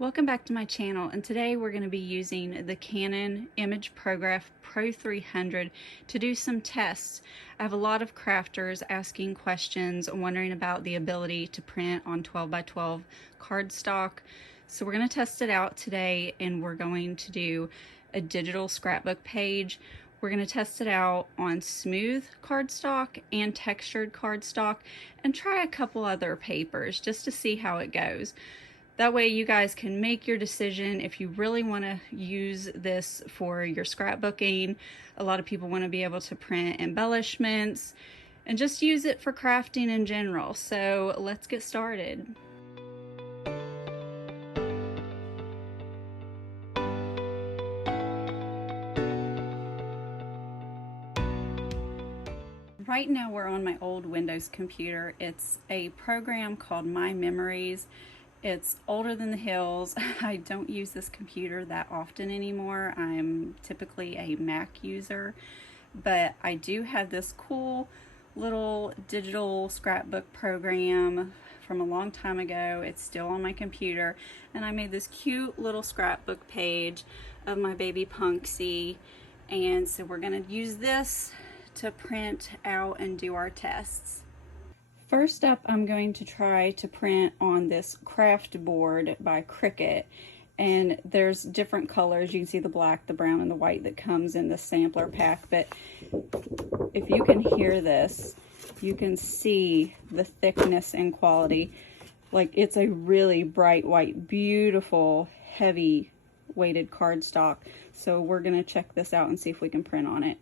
Welcome back to my channel, and today we're going to be using the Canon ImagePROGRAF Pro-300 to do some tests. I have a lot of crafters asking questions, wondering about the ability to print on 12 by 12 cardstock. So we're going to test it out today, and we're going to do a digital scrapbook page. We're going to test it out on smooth cardstock and textured cardstock and try a couple other papers just to see how it goes. That way you guys can make your decision if you really want to use this for your scrapbooking. A lot of people want to be able to print embellishments and just use it for crafting in general. So let's get started. Right now we're on my old Windows computer. It's a program called My Memories. It's older than the hills. I don't use this computer that often anymore. I'm typically a Mac user, but I do have this cool little digital scrapbook program from a long time ago. It's still on my computer, and I made this cute little scrapbook page of my baby Punksy, and so we're going to use this to print out and do our tests. First up, I'm going to try to print on this craft board by Cricut, and there's different colors. You can see the black, the brown, and the white that comes in the sampler pack, but if you can hear this, you can see the thickness and quality. Like, it's a really bright white, beautiful, heavy weighted cardstock. So we're gonna check this out and see if we can print on it.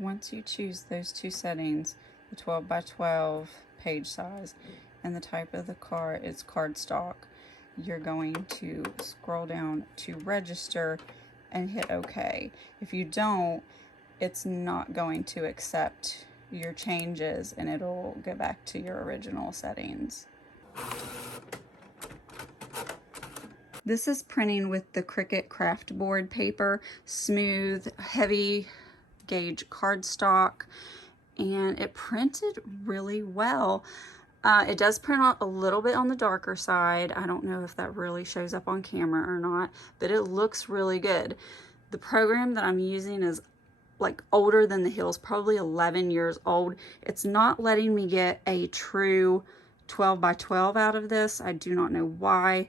Once you choose those two settings, the 12 by 12 page size and the type of the card is cardstock, you're going to scroll down to register and hit OK. If you don't, it's not going to accept your changes and it'll go back to your original settings. This is printing with the Cricut craft board paper, smooth, heavy gauge cardstock, and it printed really well. It does print out a little bit on the darker side. I don't know if that really shows up on camera or not, but it looks really good. The program that I'm using is like older than the hills, probably 11 years old. It's not letting me get a true 12 by 12 out of this. I do not know why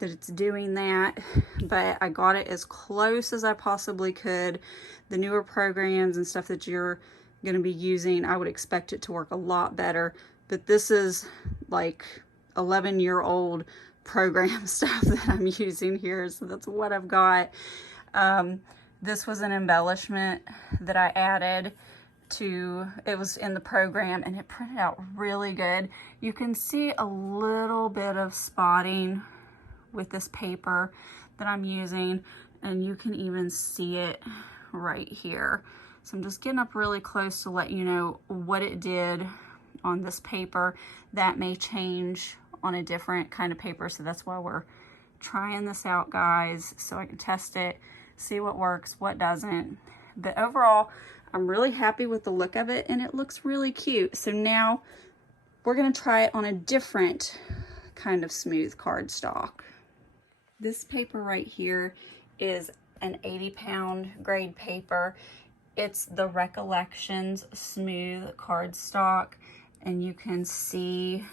that it's doing that, but I got it as close as I possibly could. The newer programs and stuff that you're going to be using, I would expect it to work a lot better, but this is like 11-year-old program stuff that I'm using here, so that's what I've got. This was an embellishment that I added to, it was in the program, and it printed out really good. You can see a little bit of spotting with this paper that I'm using, and you can even see it right here. So I'm just getting up really close to let you know what it did on this paper. That may change on a different kind of paper, so that's why we're trying this out, guys, so I can test it, see what works, what doesn't. But overall, I'm really happy with the look of it, and it looks really cute. So now we're gonna try it on a different kind of smooth cardstock. This paper right here is an 80-pound grade paper. It's the Recollections smooth cardstock, and you can see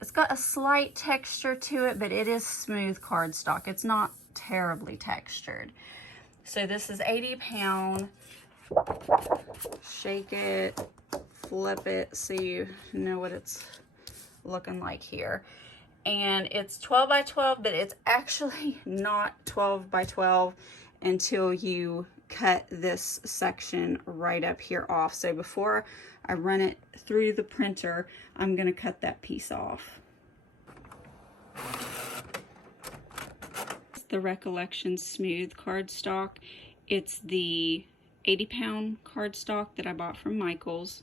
it's got a slight texture to it, but it is smooth cardstock. It's not terribly textured. So this is 80 pound. Shake it, flip it so you know what it's looking like here. And it's 12 by 12, but it's actually not 12 by 12 until you cut this section right up here off. So before I run it through the printer, I'm going to cut that piece off. The Recollections smooth cardstock. It's the 80-pound cardstock that I bought from Michael's,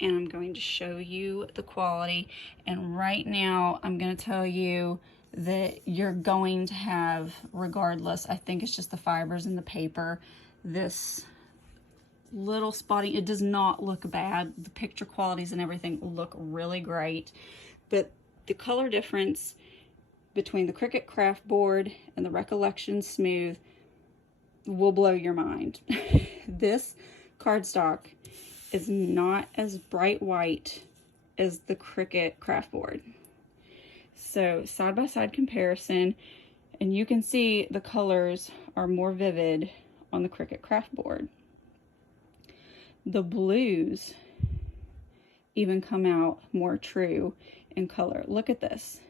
and I'm going to show you the quality. And right now I'm going to tell you that you're going to have, regardless, I think it's just the fibers in the paper, this little spotting. It does not look bad. The picture qualities and everything look really great, but the color difference between the Cricut Craft Board and the Recollections Smooth will blow your mind. This cardstock is not as bright white as the Cricut Craft Board. So side-by-side comparison, and you can see the colors are more vivid on the Cricut Craft Board. The blues even come out more true in color. Look at this.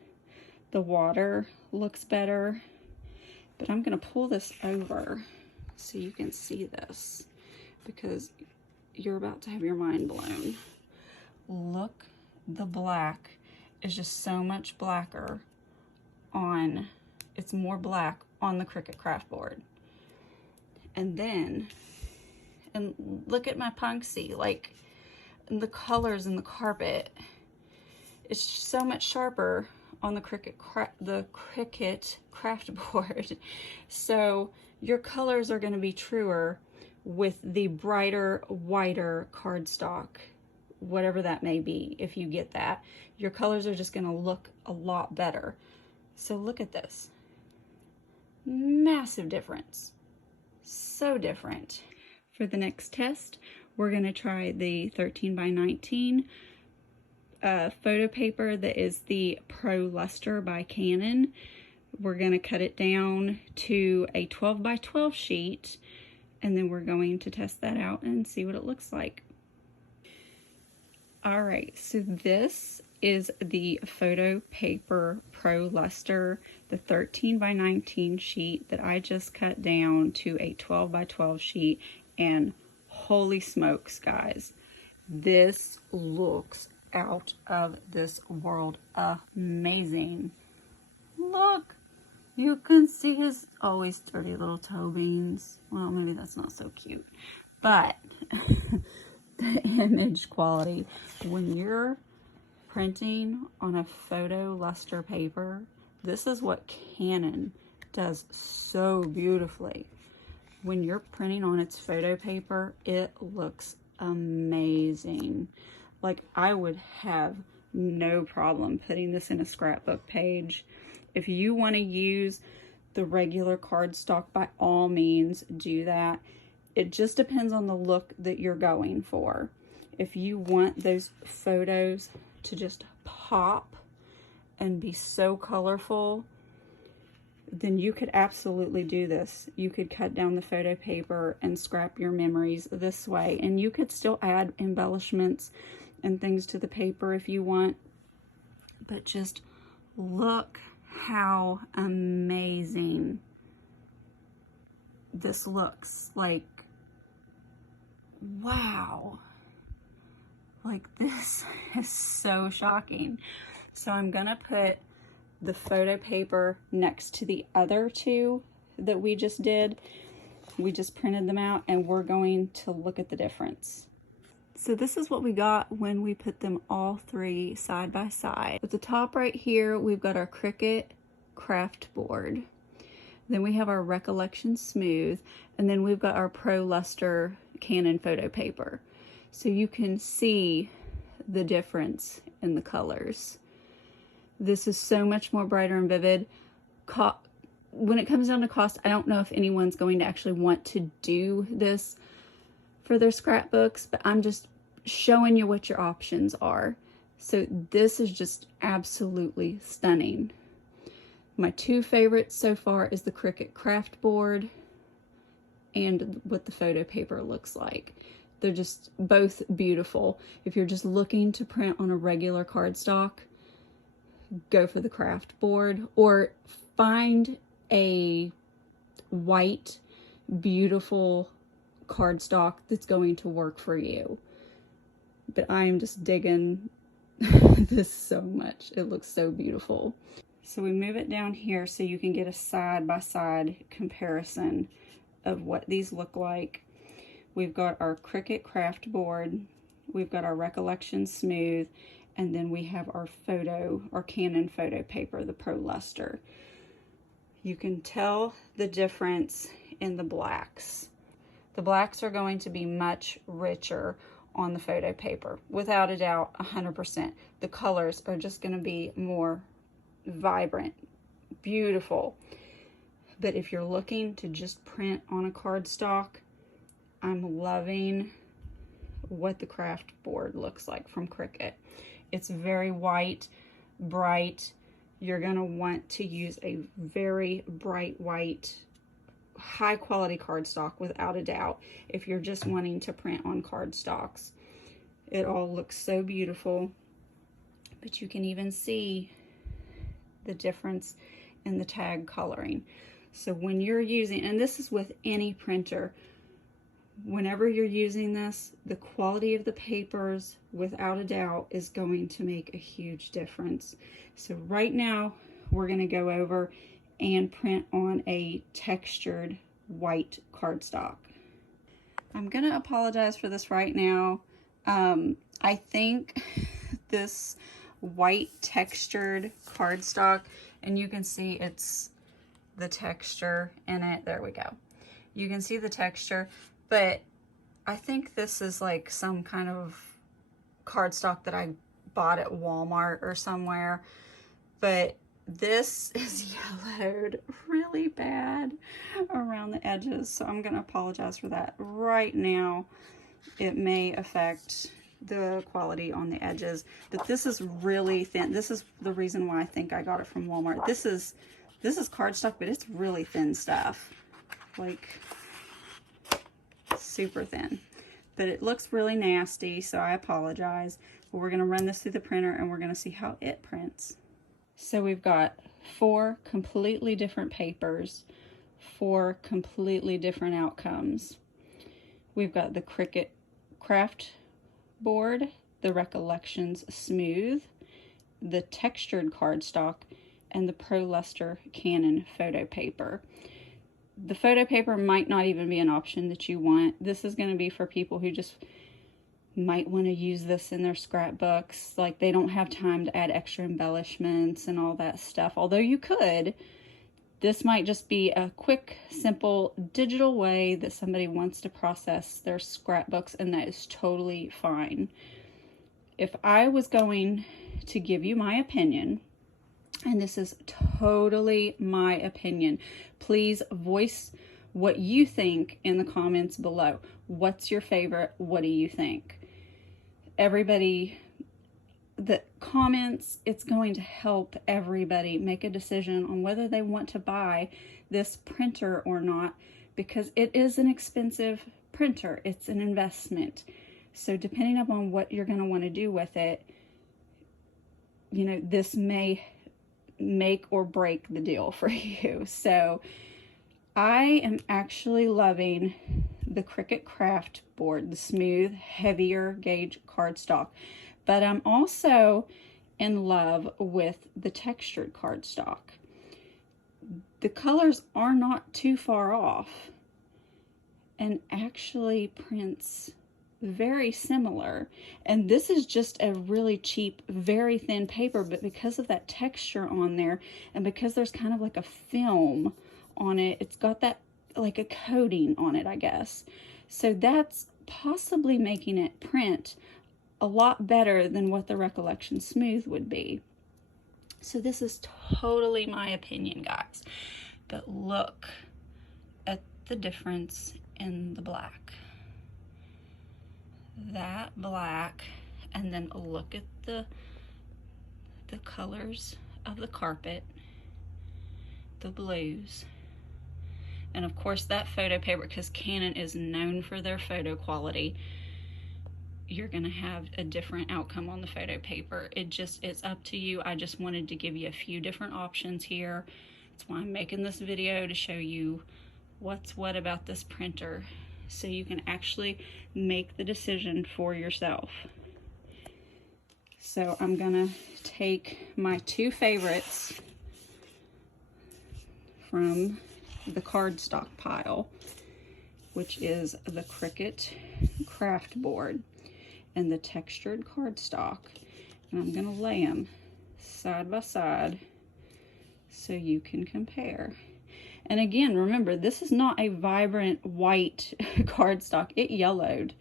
The water looks better, but I'm going to pull this over so you can see this, because you're about to have your mind blown. Look, the black is just so much blacker on, it's more black on the Cricut Craft Board. And then, and look at my Punksy, like the colors in the carpet, it's so much sharper on the Cricut Craft Board. So your colors are going to be truer with the brighter, whiter cardstock, whatever that may be. If you get that, your colors are just going to look a lot better. So look at this. Massive difference. So different. For the next test, we're going to try the 13x19 photo paper that is the Pro Luster by Canon. We're going to cut it down to a 12x12 sheet, and then we're going to test that out and see what it looks like. All right, so this is the Photo Paper Pro Luster, the 13x19 sheet that I just cut down to a 12x12 sheet, and holy smokes, guys, this looks out of this world amazing. Look, you can see his always dirty little toe beans. Well, maybe that's not so cute, but the image quality when you're printing on a photo luster paper, this is what Canon does so beautifully. When you're printing on its photo paper, it looks amazing. Like, I would have no problem putting this in a scrapbook page. If you want to use the regular cardstock, by all means do that. It just depends on the look that you're going for. If you want those photos to just pop and be so colorful, then you could absolutely do this. You could cut down the photo paper and scrap your memories this way, and you could still add embellishments and things to the paper if you want, but just look how amazing this looks. Like, wow, like this is so shocking. So I'm gonna put the photo paper next to the other two that we just did. We just printed them out, and we're going to look at the difference. So this is what we got when we put them all three side by side. At the top right here, we've got our Cricut Craft Board. Then we have our Recollections Smooth, and then we've got our Pro Luster Canon photo paper. So you can see the difference in the colors. This is so much more brighter and vivid. When it comes down to cost, I don't know if anyone's going to actually want to do this for their scrapbooks, but I'm just showing you what your options are. So this is just absolutely stunning. My two favorites so far is the Cricut Craft Board and what the photo paper looks like. They're just both beautiful. If you're just looking to print on a regular cardstock, go for the Craft Board, or find a white, beautiful cardstock that's going to work for you. But I am just digging this so much. It looks so beautiful. So we move it down here so you can get a side-by-side comparison of what these look like. We've got our Cricut craft board, we've got our Recollections smooth, and then we have our Canon photo paper, the Pro Luster. You can tell the difference in the blacks. The blacks are going to be much richer on the photo paper, without a doubt, 100%. The colors are just going to be more vibrant, beautiful. But if you're looking to just print on a cardstock, I'm loving what the craft board looks like from Cricut. It's very white, bright. You're going to want to use a very bright white, high quality cardstock without a doubt if you're just wanting to print on cardstocks. It all looks so beautiful, but you can even see the difference in the tag coloring. So when you're using, and this is with any printer, whenever you're using this, the quality of the papers, without a doubt, is going to make a huge difference. So right now, we're going to go over and print on a textured white cardstock. I'm going to apologize for this right now. I think this white textured cardstock, and you can see it's the texture in it. There we go. You can see the texture. But I think this is like some kind of cardstock that I bought at Walmart or somewhere. But this is yellowed really bad around the edges. So I'm going to apologize for that. Right now, it may affect the quality on the edges. But this is really thin. This is the reason why I think I got it from Walmart. This is cardstock, but it's really thin stuff. Like, super thin, but it looks really nasty, so I apologize. But we're going to run this through the printer and we're going to see how it prints. So we've got 4 completely different papers, 4 completely different outcomes. We've got the Cricut craft board, the Recollections smooth, the textured cardstock, and the Pro Luster Canon photo paper. The photo paper might not even be an option that you want. This is going to be for people who just might want to use this in their scrapbooks. Like, they don't have time to add extra embellishments and all that stuff. Although you could. This might just be a quick, simple digital way that somebody wants to process their scrapbooks, and that is totally fine. If I was going to give you my opinion, and this is totally my opinion, please voice what you think in the comments below. What's your favorite? What do you think? Everybody that comments, it's going to help everybody make a decision on whether they want to buy this printer or not, because it is an expensive printer. It's an investment. So depending upon what you're going to want to do with it, you know, this may make or break the deal for you. So I am actually loving the Cricut craft board, the smooth, heavier gauge cardstock, but I'm also in love with the textured cardstock. The colors are not too far off and actually prints very similar. And this is just a really cheap, very thin paper, but because of that texture on there, and because there's kind of like a film on it, it's got that like a coating on it, I guess. So that's possibly making it print a lot better than what the Recollection Smooth would be. So this is totally my opinion, guys. But look at the difference in the black. That black, and then look at the colors of the carpet, the blues, and of course that photo paper, because Canon is known for their photo quality. You're gonna have a different outcome on the photo paper. It's up to you. I just wanted to give you a few different options here. That's why I'm making this video, to show you what's what about this printer. so you can actually make the decision for yourself. So I'm gonna take my two favorites from the cardstock pile, which is the Cricut craft board and the textured cardstock, and I'm gonna lay them side by side so you can compare. And again, remember, this is not a vibrant white cardstock. It yellowed.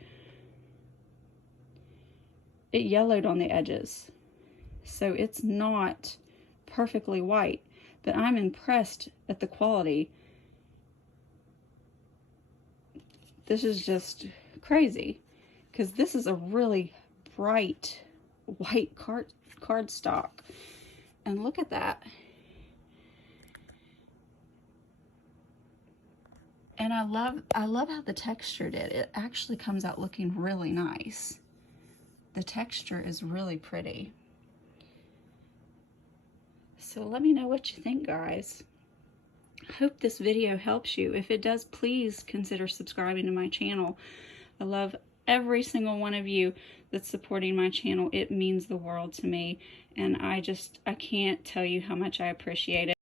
It yellowed on the edges. So it's not perfectly white, but I'm impressed at the quality. This is just crazy, because this is a really bright white cardstock. And look at that. And I love how the texture did. It actually comes out looking really nice. The texture is really pretty. So let me know what you think, guys. I hope this video helps you. If it does, please consider subscribing to my channel. I love every single one of you that's supporting my channel. It means the world to me, and I can't tell you how much I appreciate it.